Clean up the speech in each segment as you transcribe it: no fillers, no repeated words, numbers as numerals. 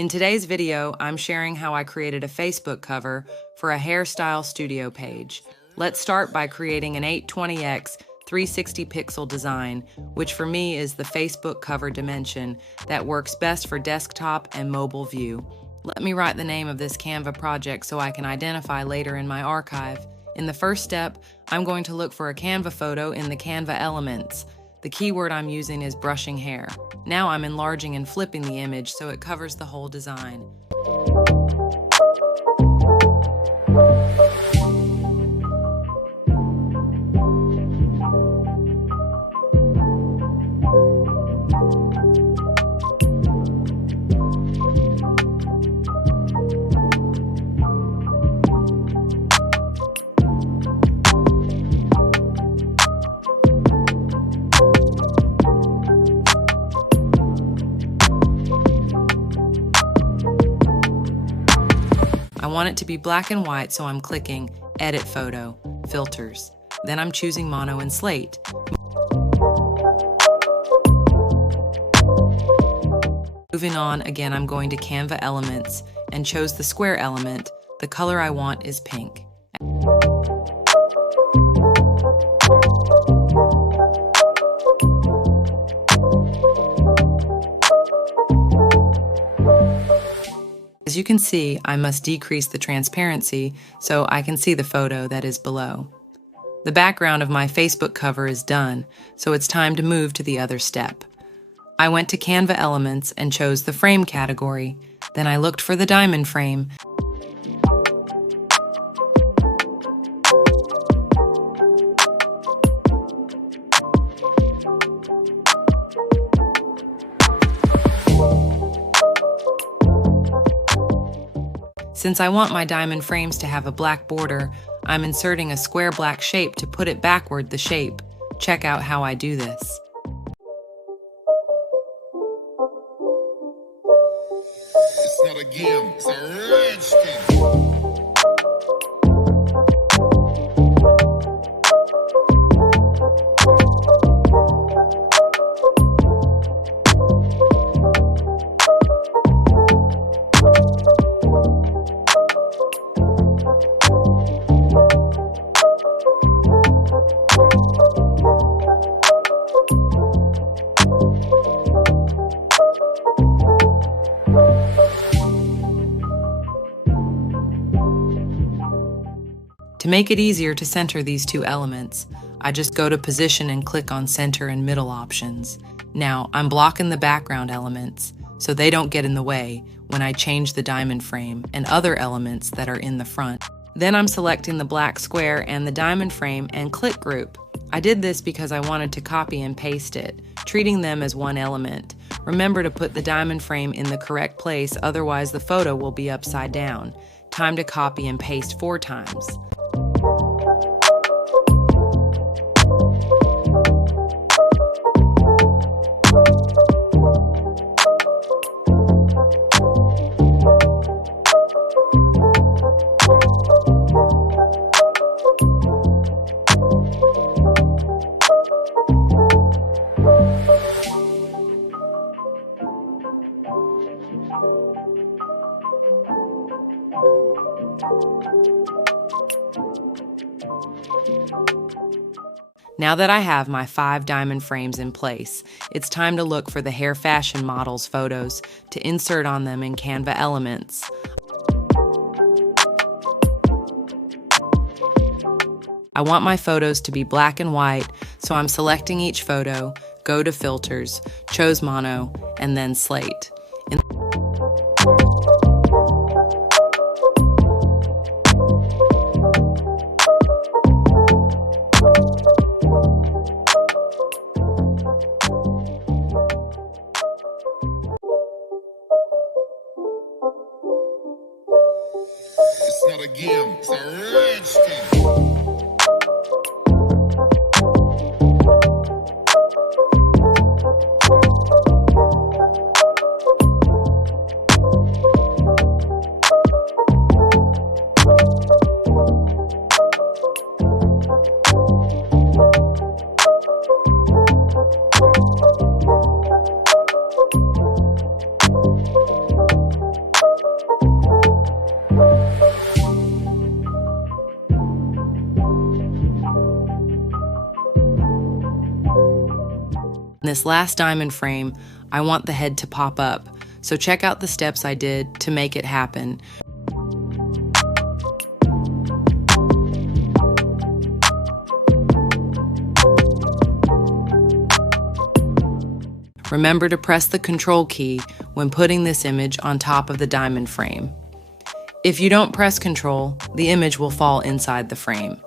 In today's video, I'm sharing how I created a Facebook cover for a hairstyle studio page. Let's start by creating an 820x 360 pixel design, which for me is the Facebook cover dimension that works best for desktop and mobile view. Let me write the name of this Canva project so I can identify later in my archive. In the first step, I'm going to look for a Canva photo in the Canva elements. The keyword I'm using is brushing hair. Now I'm enlarging and flipping the image so it covers the whole design. I want it to be black and white, so I'm clicking Edit Photo, Filters. Then I'm choosing Mono and Slate. Moving on, again I'm going to Canva Elements and chose the square element. The color I want is pink. As you can see, I must decrease the transparency so I can see the photo that is below. The background of my Facebook cover is done, so it's time to move to the other step. I went to Canva Elements and chose the frame category. Then I looked for the diamond frame. Since I want my diamond frames to have a black border, I'm inserting a square black shape to put it backward the shape. Check out how I do this. It's not a game, it's a rich game. To make it easier to center these two elements, I just go to Position and click on Center and Middle options. Now, I'm blocking the background elements so they don't get in the way when I change the diamond frame and other elements that are in the front. Then I'm selecting the black square and the diamond frame and click Group. I did this because I wanted to copy and paste it, treating them as one element. Remember to put the diamond frame in the correct place, otherwise the photo will be upside down. Time to copy and paste 4 times. Now that I have my 5 diamond frames in place, it's time to look for the hair fashion models photos to insert on them in Canva Elements. I want my photos to be black and white, so I'm selecting each photo, go to Filters, chose Mono, and then Slate. It's not a game, it's a rich game. this last diamond frame, I want the head to pop up, so check out the steps I did to make it happen. Remember to press the Control key when putting this image on top of the diamond frame. If you don't press Control, the image will fall inside the frame.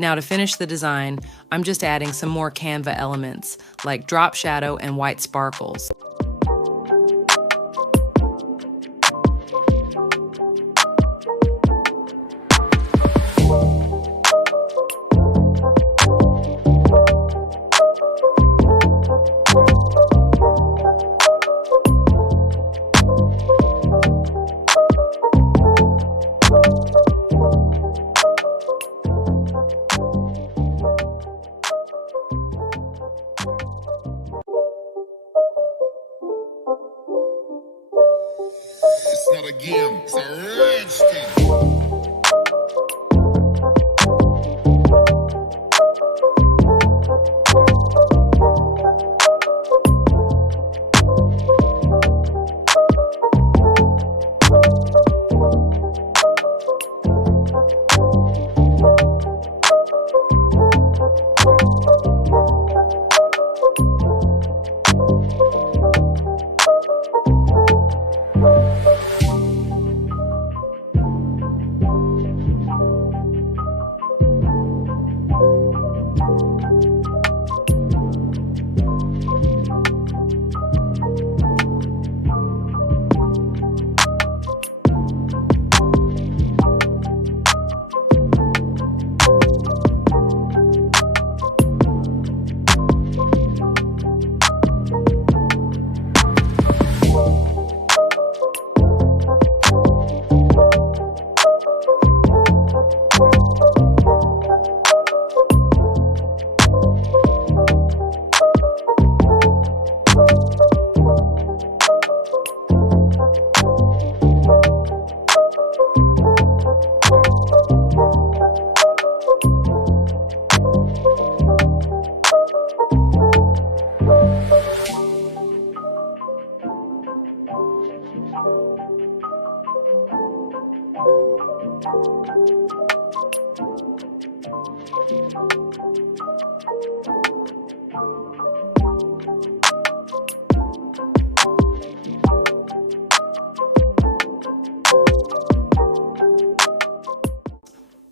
Now to finish the design, I'm just adding some more Canva elements, like drop shadow and white sparkles. It's not a game, it's a rich thing.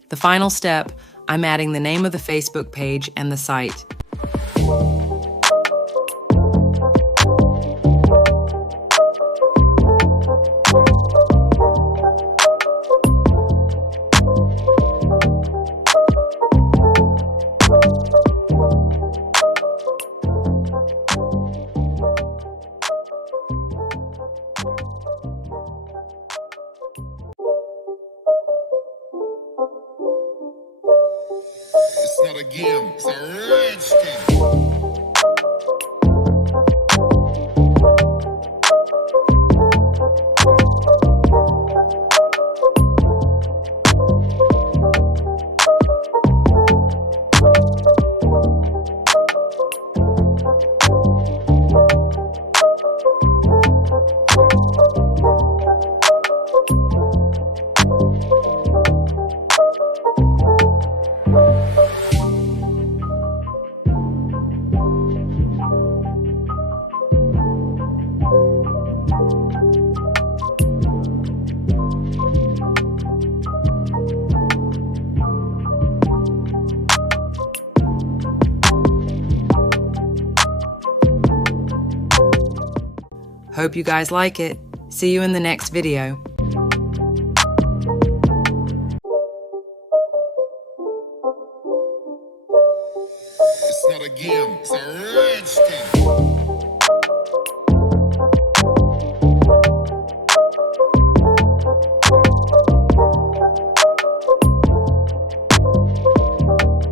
The final step, I'm adding the name of the Facebook page and the site. It's not a game, it's a rich thing. Hope you guys like it. See you in the next video. It's not a game, it's a rich thing.